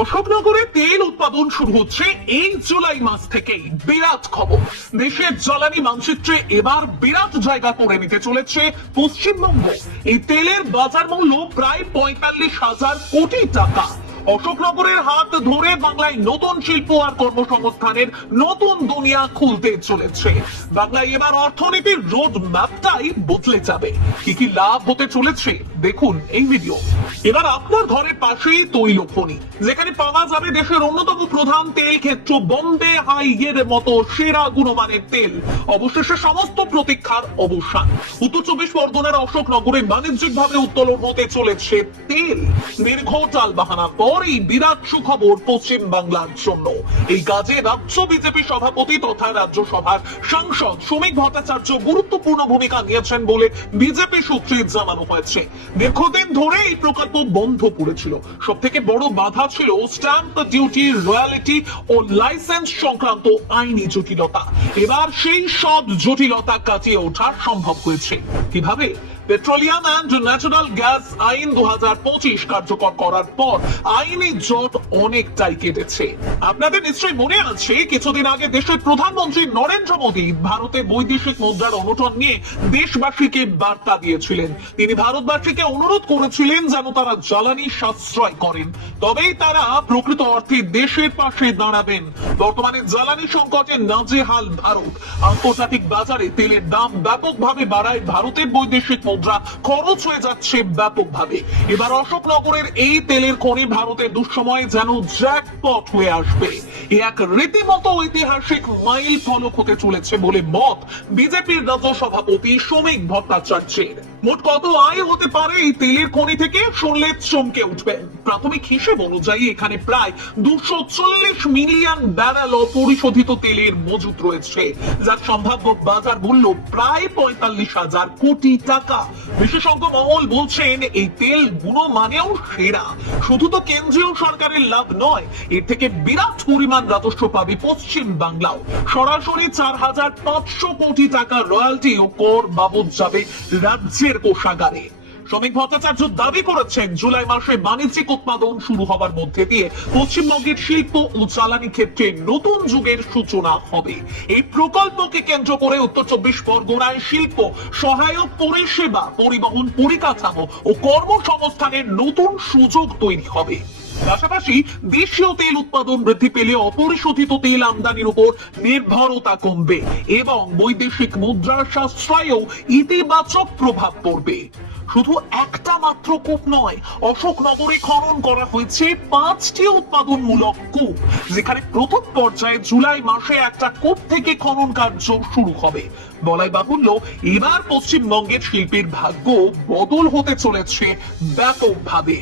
অশোকনগরে তেল উৎপাদন শুরু হচ্ছে এই জুলাই মাস থেকেই। বিরাট খবর, দেশের জ্বালানি মানচিত্রে এবার বিরাট জায়গা করে নিতে চলেছে পশ্চিমবঙ্গ। এই তেলের বাজার মূল্য প্রায় ৪৫,০০০ কোটি টাকা। অশোকনগরের হাত ধরে বাংলায় নতুন শিল্প আর কর্মসংস্থানের নতুন দুনিয়া খুলতে চলেছে। বাংলায় এবার অর্থনীতির রোড ম্যাপটাই বদলে যাবে। কি কি লাভ হতে চলেছে দেখুন এই ভিডিও। এবার আপনার ঘরের পাশেই তৈলখনি, যেখানে পাওয়া যাবে দেশের অন্যতম প্রধান তেল ক্ষেত্র বোম্বে হাইয়ের মতো সেরা গুণমানের তেল। অবশেষে সমস্ত প্রতীক্ষার অবসান। উত্তর ২৪ পরগনার অশোকনগরে বাণিজ্যিকভাবে উত্তোলন হতে চলেছে তেল। দীর্ঘ টালবাহানার পর এই বিরাট সুখবর পশ্চিম বাংলার জন্য। এই কাজে রাজ্য বিজেপি সভাপতি তথা রাজ্যসভার সাংসদ শ্রমিক ভট্টাচার্য গুরুত্বপূর্ণ ভূমিকা নিয়েছেন বলে বিজেপি সূত্রে জানানো হয়েছে। দীর্ঘদিন ধরে এই প্রকল্প বন্ধ পড়েছিল। সব থেকে বড় বাধা ছিল স্ট্যাম্প ডিউটি, রয়্যালিটি ও লাইসেন্স সংক্রান্ত আইনি জটিলতা। এবার সেই সব জটিলতা কাটিয়ে ওঠা সম্ভব হয়েছে। কিভাবে? পেট্রোলিয়াম অ্যান্ড ন্যাচারাল গ্যাস আইন ২০২৫ কার্যকর করার পর আইনি জট অনেকটাই কেটেছে। আপনাদের নিশ্চয়ই মনে আছে, কিছুদিন আগে দেশের প্রধানমন্ত্রী নরেন্দ্র মোদী ভারতে বৈদেশিক মুদ্রার অনটন নিয়ে দেশবাসীকে বার্তা দিয়েছিলেন। তিনি ভারতবাসীকে অনুরোধ করেছিলেন যেন তারা জ্বালানি সাশ্রয় করেন, তবেই তারা প্রকৃত অর্থে দেশের পাশে দাঁড়াবেন। বর্তমানে জ্বালানি সংকটে নাজেহাল ভারত। আন্তর্জাতিক বাজারে তেলের দাম ব্যাপকভাবে বাড়ায় ভারতের বৈদেশিক মুদ্রা খরচ হয়ে যাচ্ছে ব্যাপকভাবে। এবার অশোকনগরের এই তেলের খনি ভারতের দুঃসময়ে যেন জ্যাকপট হয়ে আসবে। এক রীতিমতো ঐতিহাসিক মাইল ফলক হতে চলেছে বলে মত বিজেপির রাজ্য সভাপতি শ্রমিক ভট্টাচার্যের। মোট কত আয় হতে পারে এই তেলের খনি থেকে শুনলে চমকে উঠবেন। প্রাথমিক হিসেব অনুযায়ী এখানে প্রায় ২৪০ মিলিয়ন ব্যারেল অপরিশোধিত তেলের মজুত রয়েছে, যার সম্ভাব্য বাজার মূল্য প্রায় ৪৫,০০০ কোটি টাকা। বিশেষজ্ঞ মহল বলছেন এই তেল গুণমানেও সেরা। শুধু তো কেন্দ্রীয় সরকারের লাভ নয়, এর থেকে বিরাট পরিমাণ রাজস্ব পাবে পশ্চিম বাংলাও। সরাসরি ৪৫০০ কোটি টাকা রয়্যালটি ও কর বাবদ যাবে রাজ্যের কোষাগারে। শ্রমিক ভট্টাচার্য দাবি করেছেন জুলাই মাসে বাণিজ্যিক উৎপাদন শুরু হবার মধ্যে দিয়ে পশ্চিমবঙ্গের শিল্প ও জ্বালানি ক্ষেত্রে নতুন যুগের সূচনা হবে। এই প্রকল্পকে কেন্দ্র করে উত্তর ২৪ পরগনায় শিল্প, সহায়ক পরিষেবা, পরিবহন পরিকাঠামো ও কর্মসংস্থানের নতুন সুযোগ তৈরি হবে। পাশাপাশি দেশীয় তেল উৎপাদন বৃদ্ধি পেলে অপরিশোধিত তেল আমদানির উপর নির্ভরতা কমবে এবং বৈদেশিক মুদ্রার সাশ্রয়েও ইতিবাচক প্রভাব পড়বে। শুধু একটা মাত্র কূপ নয়, অশোকনগরে খনন করা হয়েছে ৫টি উৎপাদনমূলক কূপ, যেখানে প্রথম পর্যায়ে জুলাই মাসে একটা কূপ থেকে খনন কার্য শুরু হবে। বলাই বাহুল্য, এবার পশ্চিমবঙ্গের শিল্পের ভাগ্য বদল হতে চলেছে ব্যাপকভাবে।